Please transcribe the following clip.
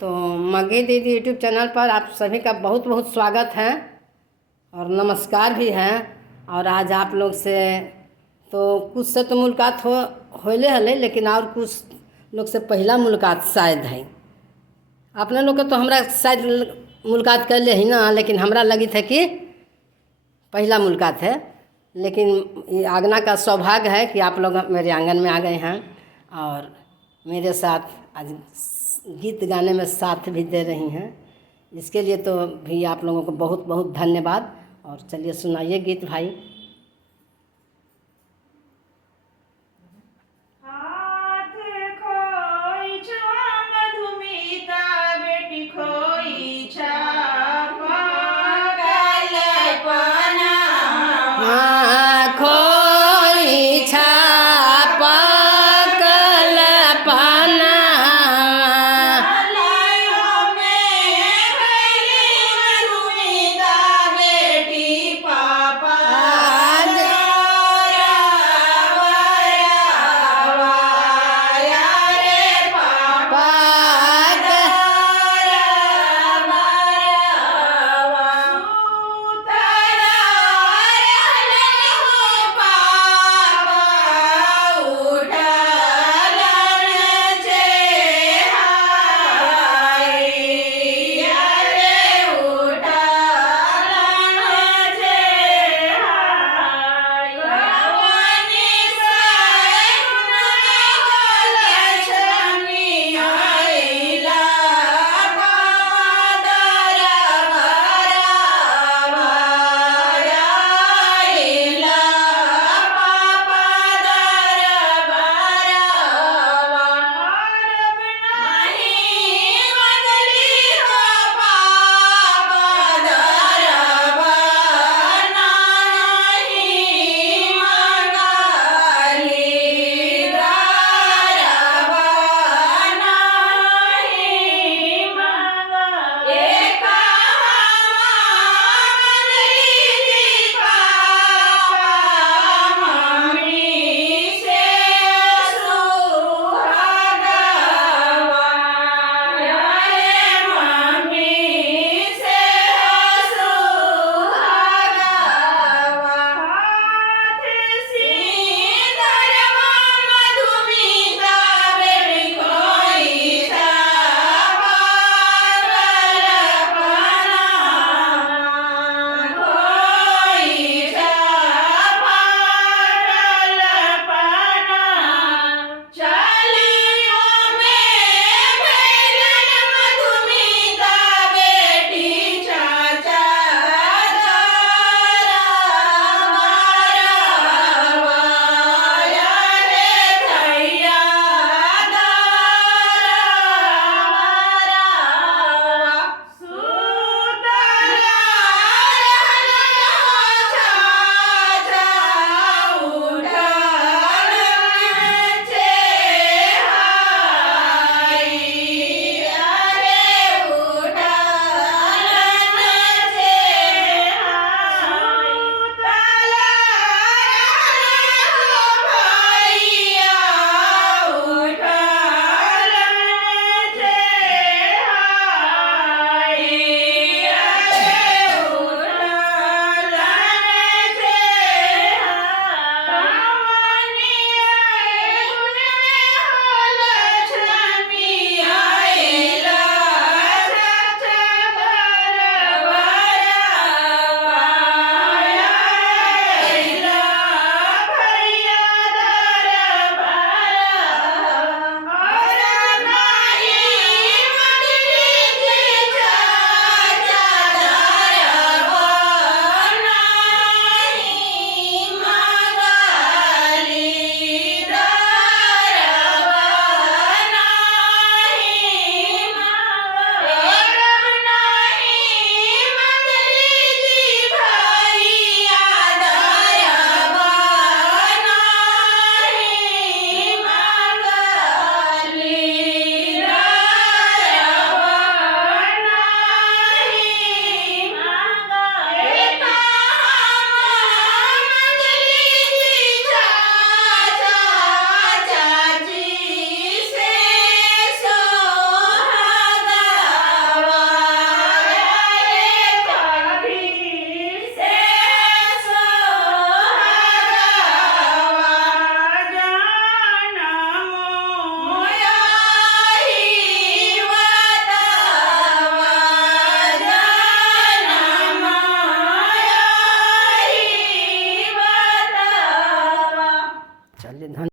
तो मगही दीदी YouTube channel पर आप सभी का बहुत बहुत स्वागत है और नमस्कार भी है। और आज आप लोग से तो कुछ से तो मुलाकात होले हले, लेकिन और कुछ लोग से पहला मुलाकात शायद है। अपने लोग के तो हमरा शायद मुलाकात कर ले ही ना, लेकिन हमरा लगी था कि पहला मुलाकात है। लेकिन ये आगना का सौभाग्य है कि आप लोग मेरे आंगन में आ गए हैं और मेरे साथ आज गीत गाने में साथ भी दे रही हैं। इसके लिए तो भी आप लोगों को बहुत बहुत धन्यवाद। और चलिए सुनाइए गीत भाई।